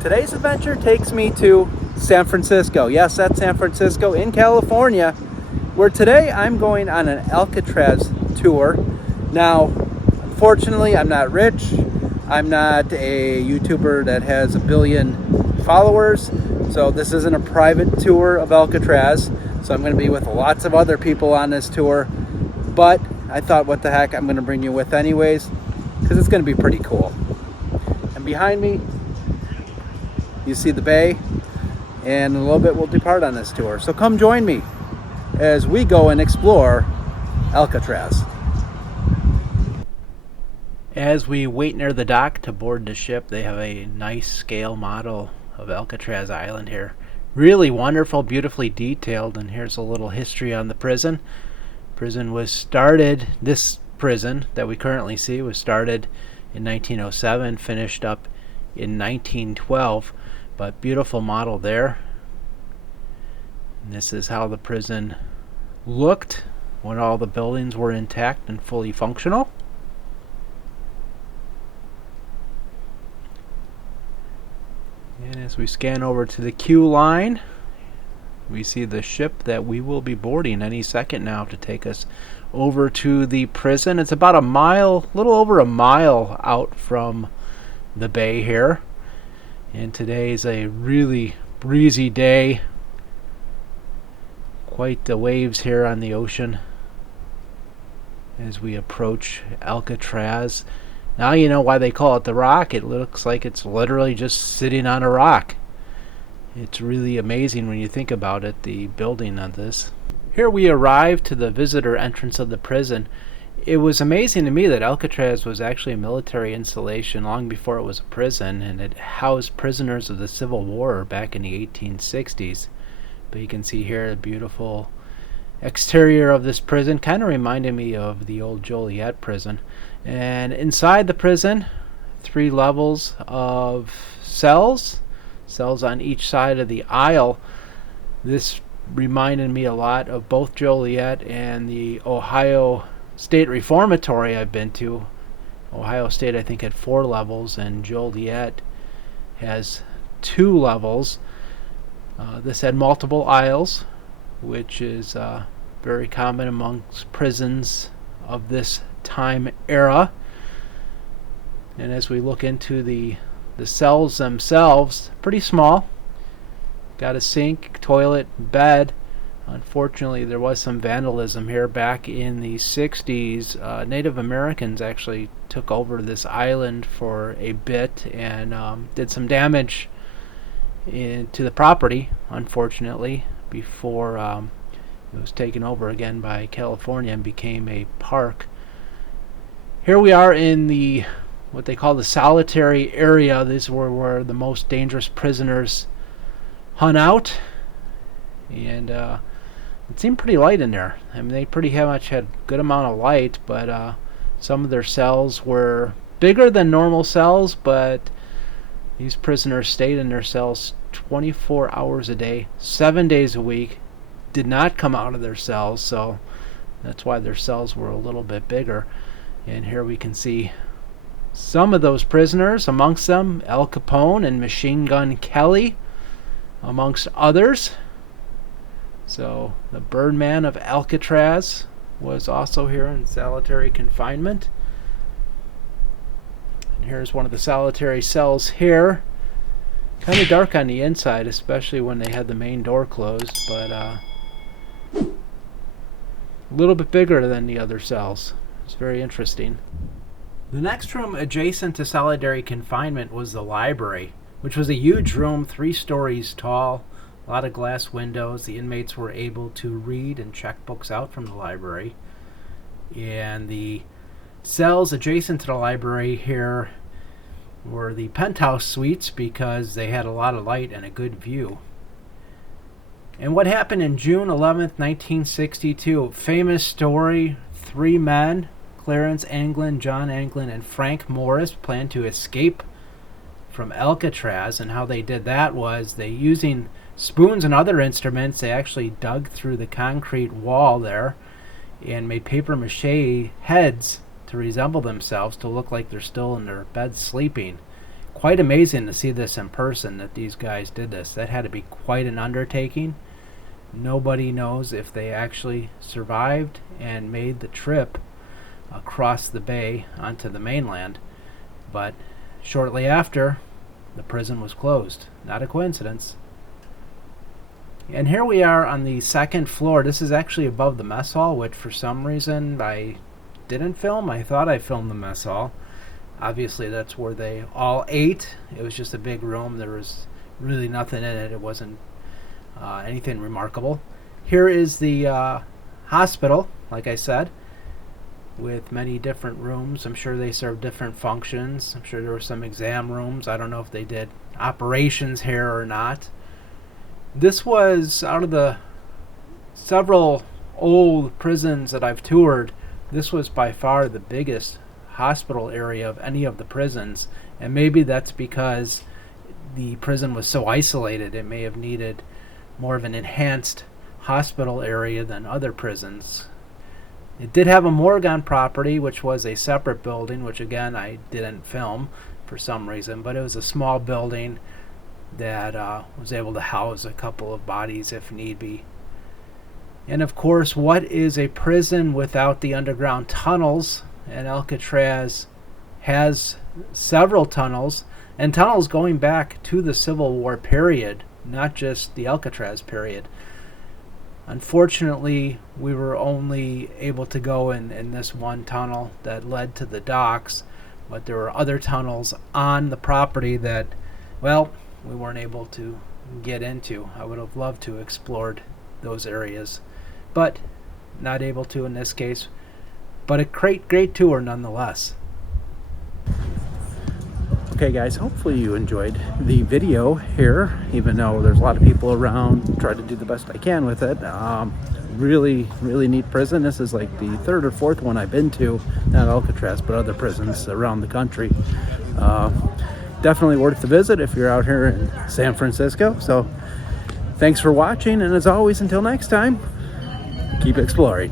Today's adventure takes me to San Francisco. Yes, that's San Francisco in California, where today I'm going on an Alcatraz tour. Now, unfortunately, I'm not rich. I'm not a YouTuber that has 1 billion followers, so this isn't a private tour of Alcatraz. So I'm going to be with lots of other people on this tour, but I thought, what the heck, I'm going to bring you with anyways, because it's going to be pretty cool. And behind me, you see the bay, and in a little bit we'll depart on this tour. So come join me as we go and explore Alcatraz. As we wait near the dock to board the ship, they have a nice scale model of Alcatraz Island here. Really wonderful, beautifully detailed, and here's a little history on the prison. This prison that we currently see was started in 1907, finished up in 1912, but beautiful model there. And this is how the prison looked when all the buildings were intact and fully functional. And as we scan over to the queue line, we see the ship that we will be boarding any second now to take us over to the prison. It's about a little over a mile out from the bay here. And today is a really breezy day. Quite the waves here on the ocean as we approach Alcatraz. Now you know why they call it the Rock. It looks like it's literally just sitting on a rock. It's really amazing when you think about it, the building of this. Here we arrived to the visitor entrance of the prison. It was amazing to me that Alcatraz was actually a military installation long before it was a prison, and it housed prisoners of the Civil War back in the 1860s. But you can see here the beautiful exterior of this prison. Kind of reminded me of the old Joliet prison. And inside the prison, 3 levels of cells on each side of the aisle. This reminded me a lot of both Joliet and the Ohio State Reformatory I've been to. Ohio State, I think, had 4 levels, and Joliet has 2 levels. This had multiple aisles, which is very common amongst prisons of this time era. And as we look into the cells themselves, pretty small. Got a sink, toilet, bed. Unfortunately, there was some vandalism here back in the 60s. Native Americans actually took over this island for a bit and did some damage to the property, unfortunately, before it was taken over again by California and became a park. Here we are in what they call the solitary area. This is where the most dangerous prisoners hung out, and it seemed pretty light in there. I mean, they pretty much had a good amount of light, but some of their cells were bigger than normal cells, but these prisoners stayed in their cells 24 hours a day, 7 days a week, did not come out of their cells, so that's why their cells were a little bit bigger. And here we can see some of those prisoners, amongst them Al Capone and Machine Gun Kelly, amongst others. So the Birdman of Alcatraz was also here in solitary confinement. And here's one of the solitary cells here. Kind of dark on the inside, especially when they had the main door closed, but a little bit bigger than the other cells. It's very interesting. The next room adjacent to solitary confinement was the library, which was a huge room, 3 stories tall, a lot of glass windows. The inmates were able to read and check books out from the library. And the cells adjacent to the library here were the penthouse suites because they had a lot of light and a good view. And what happened in June 11th, 1962, famous story, 3 men, Clarence Anglin, John Anglin, and Frank Morris, planned to escape from Alcatraz, and how they did that was using spoons and other instruments, they actually dug through the concrete wall there and made paper mache heads to resemble themselves to look like they're still in their bed sleeping. quite amazing to see this in person, that these guys did this. That had to be quite an undertaking. Nobody knows if they actually survived and made the trip across the bay onto the mainland. But shortly after, the prison was closed. Not a coincidence. And here we are on the second floor. This is actually above the mess hall, which for some reason I didn't film. I thought I filmed the mess hall. Obviously that's where they all ate. It was just a big room. There was really nothing in it. It wasn't anything remarkable. Here is the hospital, like I said, with many different rooms. I'm sure they served different functions. I'm sure there were some exam rooms. I don't know if they did operations here or not. This was, out of the several old prisons that I've toured, this was by far the biggest hospital area of any of the prisons. And maybe that's because the prison was so isolated. It may have needed more of an enhanced hospital area than other prisons. It did have a morgue on property, which was a separate building, which again I didn't film for some reason, but it was a small building that was able to house a couple of bodies if need be. And of course, what is a prison without the underground tunnels? And Alcatraz has several tunnels, and tunnels going back to the Civil War period, not just the Alcatraz period. Unfortunately, we were only able to go in this one tunnel that led to the docks, but there were other tunnels on the property that, well, we weren't able to get into. I would have loved to have explored those areas, but not able to in this case. But a great tour nonetheless. Okay guys, hopefully you enjoyed the video here, even though there's a lot of people around. Try to do the best I can with it. Really neat prison. This is like the third or fourth one I've been to, not Alcatraz, but other prisons around the country. Definitely worth the visit if you're out here in San Francisco. So thanks for watching, and as always, until next time, keep exploring.